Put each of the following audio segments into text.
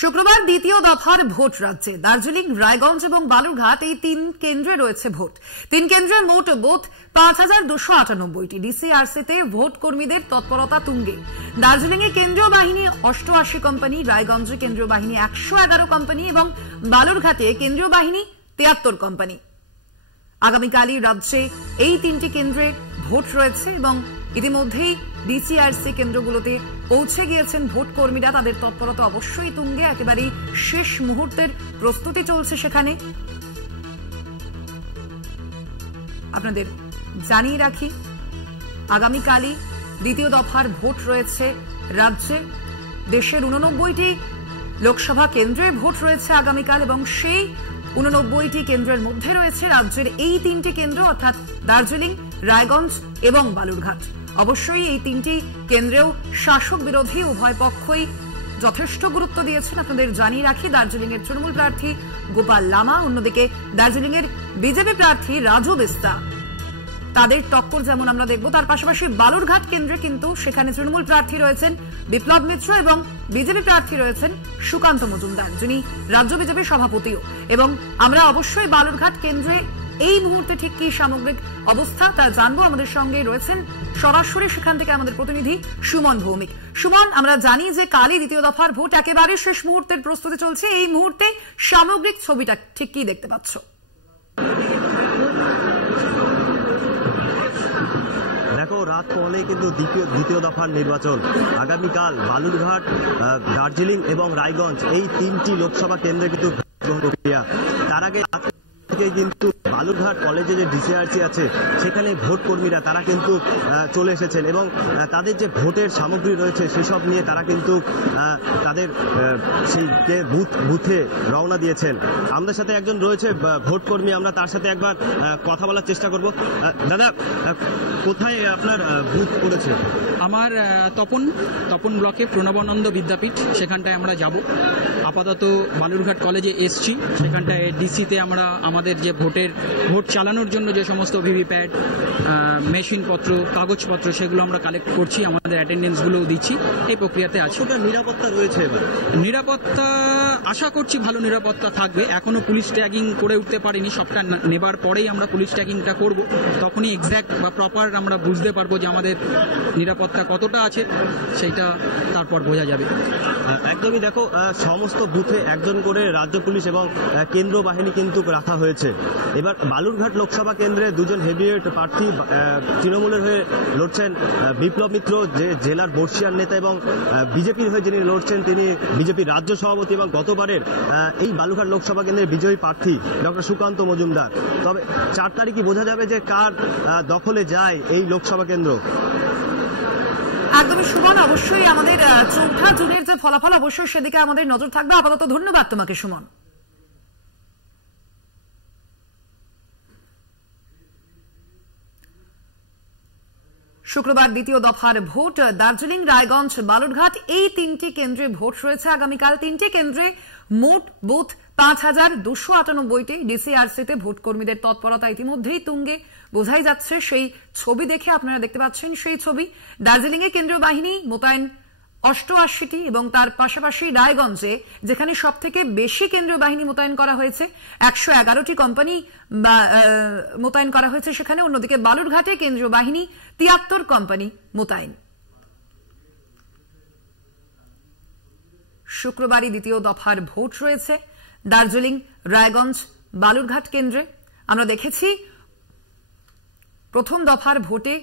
শুক্রবার দ্বিতীয় দফার ভোট রাজ্যে দার্জিলিং, রায়গঞ্জ এবং বালুরঘাট এই তিন কেন্দ্রে রয়েছে ভোট। তিন কেন্দ্রের মোট বুথ ৫,২৯৮টি। ডিসিআরসিতে ভোট কর্মীদের তৎপরতা তুঙ্গে। দার্জিলিংয়ে কেন্দ্রীয় বাহিনী ৮৮ কোম্পানি, রায়গঞ্জে কেন্দ্রীয় বাহিনী ১১১ কোম্পানি এবং বালুরঘাটে কেন্দ্রীয় বাহিনী ৭৩ কোম্পানি। আগামীকালই রাজ্যে এই তিনটি কেন্দ্রে ভোট রয়েছে এবং ইতিমধ্যেই ডিসিআরসি কেন্দ্রগুলোতে পৌঁছে গিয়েছেন ভোট কর্মীরা। তাদের তৎপরতা অবশ্যই তুঙ্গে, একেবারে শেষ মুহূর্তের প্রস্তুতি চলছে সেখানে। আপনাদের জানিয়ে রাখি, আগামীকালই দ্বিতীয় দফার ভোট রয়েছে রাজ্যে। দেশের ৮৯টি লোকসভা কেন্দ্রে ভোট রয়েছে আগামীকাল এবং সেই ৮৯টি কেন্দ্রের মধ্যে রয়েছে রাজ্যের এই তিনটি কেন্দ্র, অর্থাৎ দার্জিলিং, রায়গঞ্জ এবং বালুরঘাট। অবশ্যই এই তিনটি কেন্দ্রেও শাসক বিরোধী উভয় পক্ষই যথেষ্ট গুরুত্ব দিয়েছেন। আপনাদের জানিয়ে রাখি, দার্জিলিং এর তৃণমূল প্রার্থী গোপাল লামা, অন্যদিকে দার্জিলিং এর বিজেপি প্রার্থী রাজু বিস্তা, তাদের টক্কর যেমন আমরা দেখব। তার পাশাপাশি বালুরঘাট কেন্দ্রে কিন্তু সেখানে তৃণমূল প্রার্থী রয়েছেন বিপ্লব মিত্র এবং বিজেপি প্রার্থী রয়েছেন সুকান্ত মজুমদার, যিনি রাজ্য বিজেপির সভাপতিও। এবং আমরা অবশ্যই বালুরঘাট কেন্দ্রে এই মুহূর্তে ঠিক কি সামগ্রিক অবস্থা তা জানবো। আমাদের সঙ্গে রয়েছেন সরাসরি সেখান থেকে আমাদের প্রতিনিধি সুমন ভৌমিক। সুমন, আমরা জানি যে কালই দ্বিতীয় দফার ভোট, একেবারে শেষ মুহূর্তের প্রস্তুতি চলছে। এই মুহূর্তে সামগ্রিক ছবিটা ঠিক কি দেখতে পাচ্ছ? দেখো, রাত পহলে কিন্তু দ্বিতীয় দফার নির্বাচন। আগামীকাল বালুরঘাট, দার্জিলিং এবং রায়গঞ্জ এই তিনটি লোকসভা কেন্দ্রে কিন্তু প্রক্রিয়া। তার আগে কিন্তু বালুরঘাট কলেজে যে ডিসিআরসি আছে সেখানে ভোট কর্মীরা তারা কিন্তু চলে এসেছেন এবং তাদের যে ভোটের সামগ্রী রয়েছে সেসব নিয়ে তারা কিন্তু তাদের সেই বুথে রওনা দিয়েছেন। আমাদের সাথে একজন রয়েছে ভোট কর্মী, আমরা তার সাথে একবার কথা বলার চেষ্টা করব। দাদা, কোথায় আপনার বুথ পড়েছে? আমার তপন ব্লকে প্রণবানন্দ বিদ্যাপীঠ, সেখানটায় আমরা যাব। আপাতত বালুরঘাট কলেজে এসছি, সেখানটায় ডিসিতে আমরা আমাদের যে ভোট চালানোর জন্য যে সমস্ত ভিভিপ্যাট, মেশিনপত্র, কাগজপত্র সেগুলো আমরা কালেক্ট করছি, আমাদের অ্যাটেন্ডেন্সগুলোও দিচ্ছি। এই প্রক্রিয়াতে আছে। কতটা নিরাপত্তা রয়েছে এবার? নিরাপত্তা আশা করছি ভালো নিরাপত্তা থাকবে। এখনো পুলিশ ট্যাগিং করে উঠতে পারিনি, সবটা নেবার পরেই আমরা পুলিশ ট্যাগিংটা করব। তখনই এক্স্যাক্ট বা প্রপার আমরা বুঝতে পারবো যে আমাদের নিরাপত্তা কতটা আছে, সেইটা তারপর বোঝা যাবে। একদমই। দেখো, সমস্ত বুথে একজন করে রাজ্য পুলিশ এবং কেন্দ্র বাহিনী কিন্তু রাখা হয়েছে। এবার বালুরঘাট লোকসভা কেন্দ্রে দুজন হেভিওয়েট প্রার্থী তৃণমূলের হয়ে লড়ছেন বিপ্লব মিত্র, যে জেলার বর্ষিয়ার নেতা, এবং বিজেপির হয়ে যিনি লড়ছেন তিনি বিজেপির রাজ্য সভাপতি এবং গতবারের এই বালুরঘাট লোকসভা কেন্দ্রের বিজয়ী প্রার্থী ডক্টর সুকান্ত মজুমদার। তবে ৪ তারিখই বোঝা যাবে যে কার দখলে যায় এই লোকসভা কেন্দ্র। একদমই সুমন, অবশ্যই আমাদের ৪ঠা জুনের যে ফলাফল অবশ্যই সেদিকে আমাদের নজর থাকবে। আপাতত ধন্যবাদ তোমাকে সুমন। শুক্রবার দ্বিতীয় দফার ভোট দার্জিলিং, রায়গঞ্জ, বালুরঘাট এই তিনটি কেন্দ্রে ভোট রয়েছে আগামীকাল। তিনটি কেন্দ্রে মোট বুথ ৫,২৯৮টি। ডিসিআরসিতে ভোট কর্মীদের তৎপরতা ইতিমধ্যেই তুঙ্গে, বোঝাই যাচ্ছে সেই ছবি দেখে। আপনারা দেখতে পাচ্ছেন সেই ছবি। দার্জিলিং এ কেন্দ্রীয় বাহিনী মোতায়েন ৮৮টি এবং তার পাশাপাশি রায়গঞ্জে, যেখানে সব থেকে বেশি কেন্দ্রীয় বাহিনী মোতায়েন করা হয়েছে, ১১১টি কোম্পানি মোতায়েন করা হয়েছে সেখানে। অন্যদিকে বালুরঘাটে কেন্দ্রীয় বাহিনী ৭৩ কোম্পানি মোতায়েন। শুক্রবারই দ্বিতীয় দফার ভোট রয়েছে দার্জিলিং, রায়গঞ্জ, বালুরঘাট কেন্দ্রে। আমরা দেখেছি প্রথম দফার ভোটে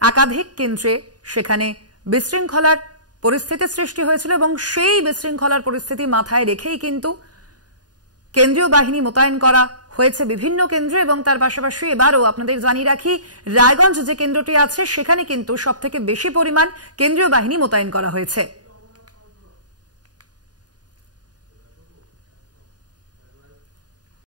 একাধিক কেন্দ্রে সেখানে বিশৃঙ্খলার পরিস্থিতি সৃষ্টি হয়েছিল এবং সেই বিশৃঙ্খলার পরিস্থিতি মাথায় রেখেই কিন্তু কেন্দ্রীয় বাহিনী মোতায়েন করা হয়েছে বিভিন্ন কেন্দ্রে। এবং তার পাশাপাশি এবারও আপনাদের জানিয়ে রাখি, রায়গঞ্জ যে কেন্দ্রটি আছে সেখানে কিন্তু সবথেকে বেশি পরিমাণ কেন্দ্রীয় বাহিনী মোতায়েন করা হয়েছে।